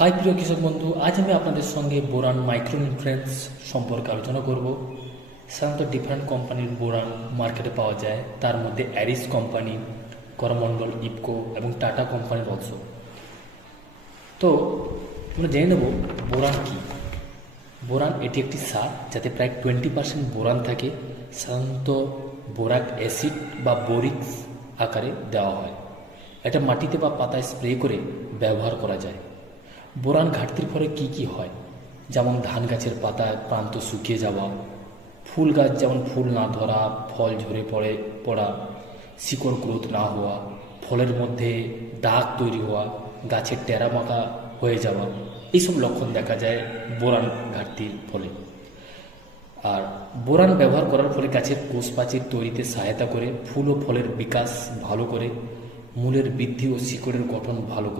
High প্রিয় কৃষক বন্ধু, আজ আমি আপনাদের সঙ্গে বোরান মাইক্রোনিউট্রিয়েন্টস সম্পর্কে আলোচনা করব। সাধারণত ডিফারেন্ট কোম্পানির বোরান মার্কেটে পাওয়া যায়, তার মধ্যে অ্যারিস কোম্পানি, করমণ্ডল, ইফকো এবং টাটা কোম্পানির অংশ। তো আমরা জেনে নেব বোরান কী। বোরান এটি একটি সার যাতে প্রায় 20% বোরান থাকে। সাধারণত বোরাক অ্যাসিড বা বোরিক্স আকারে দেওয়া হয়। এটা মাটিতে বা পাতায় স্প্রে করে ব্যবহার করা যায়। বোরান ঘাটতির ফলে কি কি হয়, যেমন ধান গাছের পাতা প্রান্ত শুকিয়ে যাওয়া, ফুল গাছ যেমন ফুল না ধরা, ফল ঝরে পড়া, শিকড় গ্রোথ না হওয়া, ফলের মধ্যে দাগ তৈরি হওয়া, গাছের টেরামাকা হয়ে যাওয়া, এইসব লক্ষণ দেখা যায় বোরান ঘাটতির ফলে। আর বোরান ব্যবহার করার ফলে গাছের কোষ প্রাচীর তৈরিতে সহায়তা করে, ফুল ও ফলের বিকাশ ভালো করে, মূলের বৃদ্ধি ও শিকড়ের গঠন ভালো করে।